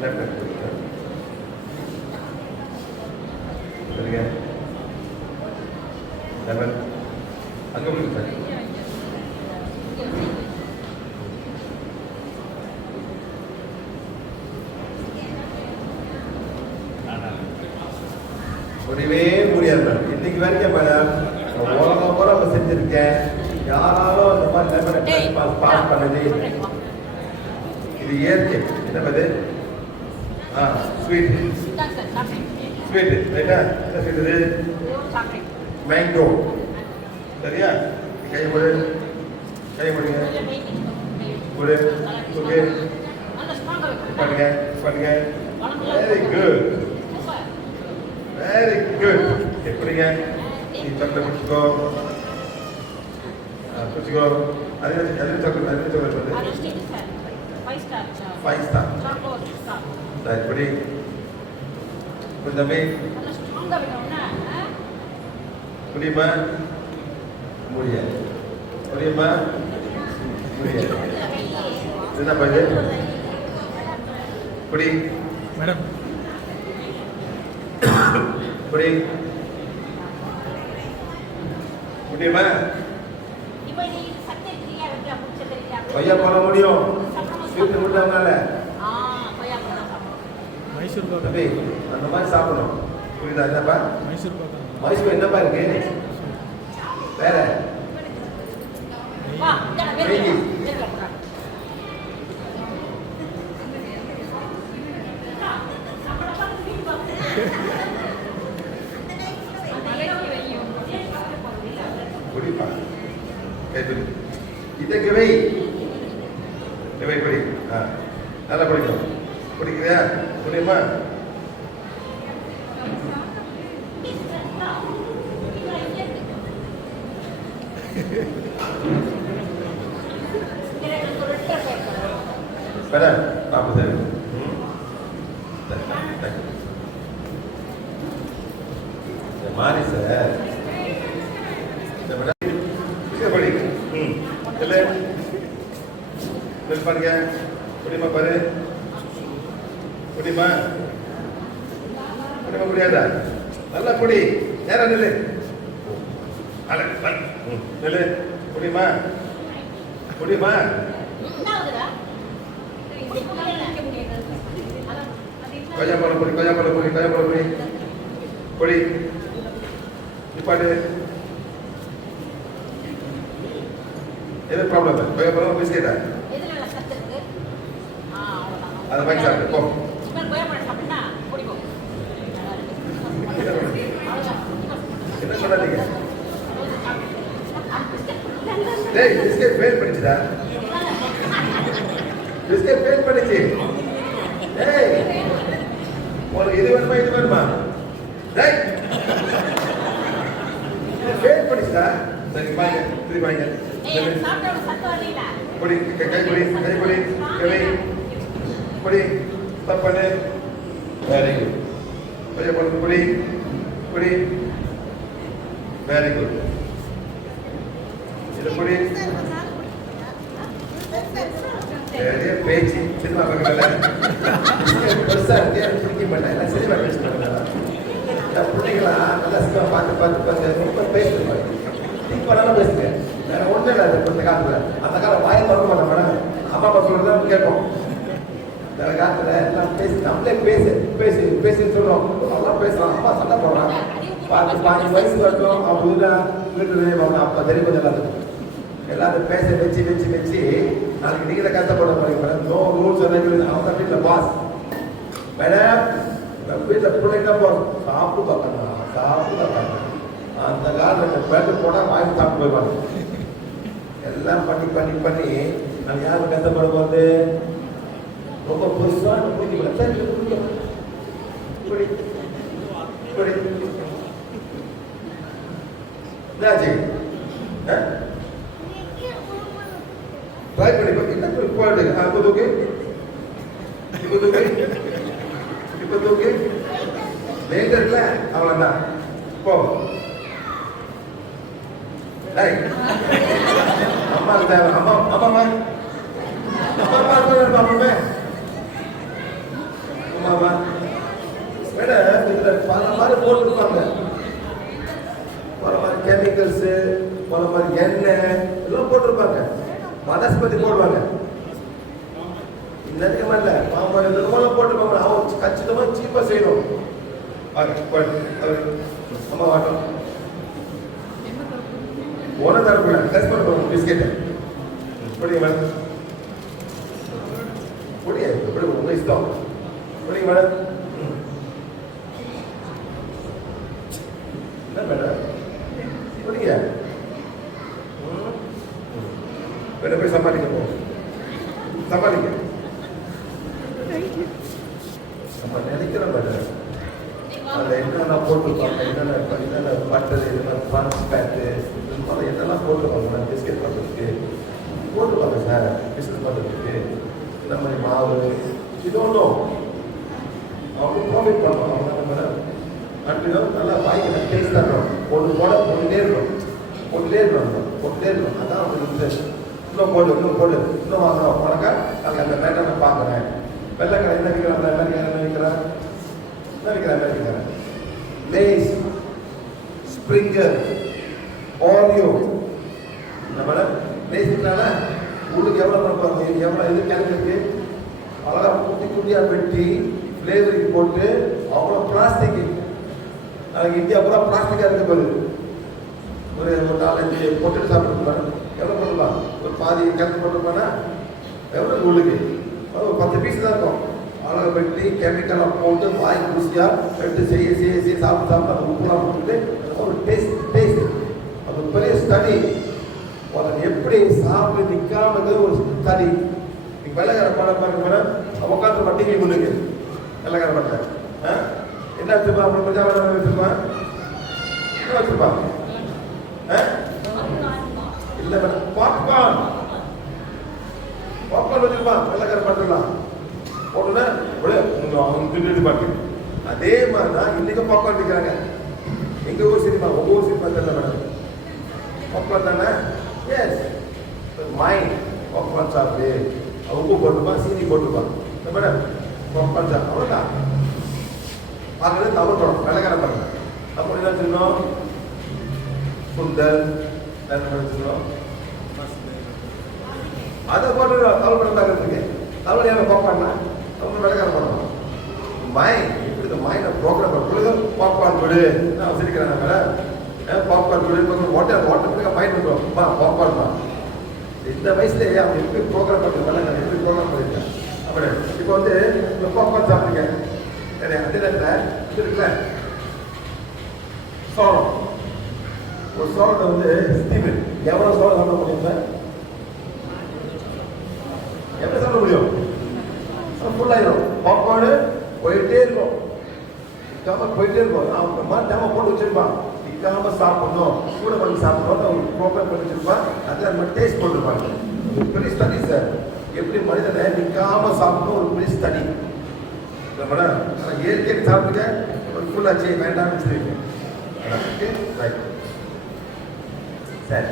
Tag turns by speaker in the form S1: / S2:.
S1: Left left சரிங்க level அங்கே போய் சார் முடியவே முடியாது மேடம் இன்னைக்கு வரைக்கும் மேடம் உலகம் பூரா இப்ப செஞ்சிருக்கேன் யாராலும் இந்த மாதிரி லெமனை பாஸ் பண்ணது இது இயற்கை. என்ன பது ஆ ஸ்வீட் ஸ்வீட் ரைட்டா என்ன ஸ்வீட் இது மேங்கோ சரியா? கை போடு கை போடுங்க போடு ஓகே பண்ணுங்க பண்ணுங்க. வெரி குட் வெரி குட் எப்படிங்க நீ சாக்லேட் பிடிச்சிக்கோ பிடிச்சிக்கோ அது அது சாக்லேட் அது வந்து? ஃபைவ் ஸ்டார் சரி இப்படி கொஞ்சமே முடியுமா முடியாது முடியுமா முடியாது என்ன பண்ணு இப்படி
S2: மேடம்
S1: இப்படி முடியுமா கொய்யா போட முடியும். ஸ்வீட் முடியாமனால
S2: மைசூர் பாக்கு.
S1: தம்பி அந்த மாதிரி சாப்பிடணும். புரியுதா? என்னப்பா?
S2: மைசூர் பாக்கு
S1: மைசூர் என்னப்பா இருக்கு? வேற? குடிப்பா. கைப்பிடி இதுக்கு வை இதை வை படி ஆ நல்லா படிக்கும் பிடிக்கிறியா புரியுமா மேடம் பாப்பு சார் மாதிரி சார் படி ம் இல்லை முடியுமா பாரு முடியுமா முடியுமா முடியாதா நல்லா குடி நேரம் நில்லு நில்லு. முடியுமா முடியுமா கொய்யா பழம் பொடி கொய்யா பழம் பொடி கொய்யா பழம் பொடி. பொடி. நிப்பாட்டு எது ப்ராப்ளம் கொய்யா பழம் பிஸ்கெட்டா அதை வாங்கி சாப்பிடு போ. என்ன சொல்லாதீங்க? டேய் பிஸ்கெட் ஃபெயில் பண்ணிச்சுடா. பிஸ்கெட் ஃபெயில் பண்ணிச்சு. டேய் உனக்கு இது வேணுமா இது வேணுமா? டேய் ஃபெயில் பண்ணிச்சுடா. சரி வாங்க திருப்பி வாங்க. பொடி கை கை பொடி கை பொடி கை பொடி. ஸ்டாப் பண்ணு. வெரி குட் பொடி பொடி வெரி குட் எப்படி? பேச்சு சினிமா பிடிக்க மாட்டேன். சினிமா பேசுறாங்க நல்லா சினிமா பார்த்து பார்த்து பார்த்து ரொம்ப பேசுறாங்க இப்போ நல்லா பேசுங்க. வேற ஒன்றும் இல்லை அது இந்த அந்த காலம் வாயை திறக்க மேடம். அம்மா அப்பா சொல்றது தான் கேட்போம். இந்த எல்லாம் பேசி நம்மளே பேசு பேசி பேசி சொல்றோம். நல்லா பேசுறான் அம்மா சண்டை போடுறான் பாஞ்சு வயசு வரட்டும். அவங்க அப்பா தெரியும் எல்லாத்துக்கும் எல்லாத்தையும் பேச வச்சு வச்சு வச்சு நாளைக்கு நீங்க கஷ்டப்பட போறீங்க மேடம். நோ ரூல்ஸ் அவங்க வீட்டில் பாஸ் மேடம் நம்ம வீட்டில் பிள்ளைங்க போகிறோம் சாப்பிட்டு பார்க்கணும்? சாப்பிட்டு பார்க்கணும். அந்த காலத்தில் பேட்டு போனால் வாங்கி சாப்பிட்டு போயிடுவாங்க. எல்லாம் பண்ணி பண்ணி பண்ணி நம்ம யாரும் கஷ்டப்பட போகிறது ரொம்ப புதுசாக புரிஞ்சுக்கல. சரி புரியும் இப்படி இப்படி. என்னாச்சு ஆ ட்ரை பண்ணி பாருங்க என்ன போயிட்டு ஆ இப்போ தூக்கு? இப்போ தூக்கு? இப்போ தூக்கு? லேட் இருக்குல்ல? அவ்வளோதான் போ. டேய். அம்மா தேவை. அம்மா அம்மா அம்மா அம்மா அம்மா அம்மா. அம்மா ஆமாவா மேடம் இதுல பல மாதிரி போட்டுருப்பாங்க பல மாதிரி கெமிக்கல்ஸு பல மாதிரி எண்ணெய் எல்லாம் போட்டிருப்பாங்க. வனஸ்பதி போடுவாங்க. இந்த இல்ல? பாம்பு எல்லாம் போட்டுருப்பாங்க அவன் கச்சிதமா சீப்பா செய்யணும். நம்ம வாட்டோம் அது, ஓன தரப்புல டெஸ்ட் பண்ணுவோம் போகிறோம் பிஸ்கெட்டு. மேடம் புரியுது எப்படி உங்க இஷ்டம். புரியுங்க மேடம் என்ன மேடம் புரியுங்க ம். போய் சமாளிக்க போ. சமாளிக்க. நம்ம நினைக்கிறோம் மேடம் அதில் என்னென்ன போட்டுருப்பாங்க என்னென்ன என்னென்ன பட்டர் என்னென்ன பன்ஸ் பேட்டு அது என்னெல்லாம் போட்டுருப்பாங்க பிஸ்கெட் பண்ணுறதுக்கு போட்டுருப்பாங்க சார் பிஸ்கெட் பண்ணுறதுக்கு இந்த மாதிரி மாவு இது ஒன்றும் அவங்க ப்ராஃபிட் பண்ணுவாங்க அவங்க நம்ம கண்டிப்பாக நல்லா வாய்க்கு டேஸ்ட் இருக்கும் ஒன்று போட ஒன்றுலே இருக்கணும் ஒன்றுலே இருக்கணும் ஒன்றுலே இருக்கணும் அதான் அவங்க இன்னும் போடு இன்னும் போடு இன்னும் வாங்குறோம் உனக்கா நாங்கள் அந்த பேட்டர்னை பார்க்குறேன் வெள்ளைக்கடை என்ன விற்கிறாங்க வெள்ளைக்காரன் என்ன விற்கிறான் என்ன விற்கிறான் என்ன விற்கிறான் லேஸ் ஸ்ப்ரிங்கர் ஆரியோ இந்த மேடம் லேஸ் உள்ளுக்கு எவ்வளோ பண்ணுவாங்க இது எவ்வளோ இது கிழங்கு அழகாக குட்டி குட்டியாக வெட்டி ஃப்ளேவரிங் போட்டு அவ்வளோ பிளாஸ்டிக் நாளைக்கு இந்தியா பூரா பிளாஸ்டிக்காக இருக்க போகுது ஒரு ஒரு நாலஞ்சு பொட்டல் சாப்பிட்டுருப்பாரு எவ்வளோ பண்ணுவாங்க ஒரு பாதி கிழங்கு போட்டுருப்பானா? எவ்வளோ உள்ளுக்கு? ஒரு பத்து பீஸ் தான் இருக்கும். அழகாக வெட்டி கெமிக்கலாக போட்டு வாய் ருசியாக எடுத்து செய்ய செய்ய செய்ய சாப்பிட்டு சாப்பிட்டு அந்த உப்புலாம் போட்டுட்டு ஒரு டேஸ்ட் டேஸ்ட் அது பெரிய ஸ்டடி அதை எப்படி சாப்பிட்டு நிற்காம இருக்கிறது ஒரு ஸ்டடி நீ வெள்ளைக்கார படம் பாருங்க மேடம். உட்காந்து பட்டிக்கு முன்னுக்கு வெள்ளைக்கார பட்டை. ஆ? என்ன வச்சிருப்பான்? அப்புறம் கொஞ்சம் வேலை வச்சிருப்பான்? என்ன வச்சிருப்பான்? இல்ல மேடம் பாப்கார்ன் பாப்கார்ன் வெள்ளக்கார வெள்ளைக்கார பட்டெல்லாம் போட்டுனா அவங்க திட்டு பாட்டு. அதே மாதிரி தான் இன்னைக்கு பாப்கார்ன் விற்கிறாங்க எங்க ஊர் சினிமா உங்க ஊர் சினிமா தெரியல மேடம். பாப்கார்ன் தானே? எஸ் மைண்ட் பாப்கார்ன் சாப்பிடு. உப்பு போட்டுப்பான் சீனி போட்டுப்பான் இந்த மேடம் பாப்கார்ன் சாப்பிடு அவ்வளோதான் பார்க்கறது தமிழ் படம் வெள்ளக்கார படம் அப்போ என்ன வச்சுக்கணும் சுந்தர் என்ன வச்சுக்கணும் அதை போட்டு தமிழ் படம் பார்க்கறதுக்கு தமிழ் யாரும் பாப்பான்னா தமிழ் வெள்ளைக்கார படம் மைண்ட் எப்படி இந்த மைண்டை ப்ரோக்ராம் கொடுத்து பாப்கார்ன் கொடு நான் சிரிக்கிறேன் மேடம் பாப்கார்ன் கொடு ஓட்ட ஓட்டத்துக்கு மைண்ட் இருக்கும் பா பாப்கார்ன் தான் இந்த வயசுல அவன் எப்படி ப்ரோக்ராம் பண்ணுறதுனால நான் எப்படி ப்ரோக்ராம் பண்ணியிருக்கேன் அப்படி. இப்போ வந்து இந்த பாப்கார்ன் சாப்பிடுங்க. சரி அதே நேரத்தில் இது இருக்குல்ல? சோளம். ஒரு சோளத்தை வந்து ஸ்டீவன் எவ்வளோ சோளம் சாப்பிட முடியும் சார் எப்படி சாப்பிட முடியும் ஆயிரும் பாப்கார்னு போயிட்டே இருக்கும். நிற்காம போயிட்டே இருக்கும். அவங்க மாதிரி மாட்டாம போட்டு வச்சிருப்பான். நிற்காம சாப்பிடணும். கூட வந்து சாப்பிடணும். அவங்களுக்கு ப்ரோக்ராம் பண்ணி வச்சிருப்பான். அதில் நம்ம டேஸ்ட் பண்ணிருப்பாங்க ஒரு பெரிய ஸ்டடி சார் எப்படி மனிதனை நிற்காம சாப்பிடணும்? ஒரு பெரிய ஸ்டடி மேடம் ஆனால் சாப்பிட்டேன் சாப்பிடுங்க ஃபுல்லாச்சு வேண்டாம்னு வச்சுருக்கேன் ரைட் சரி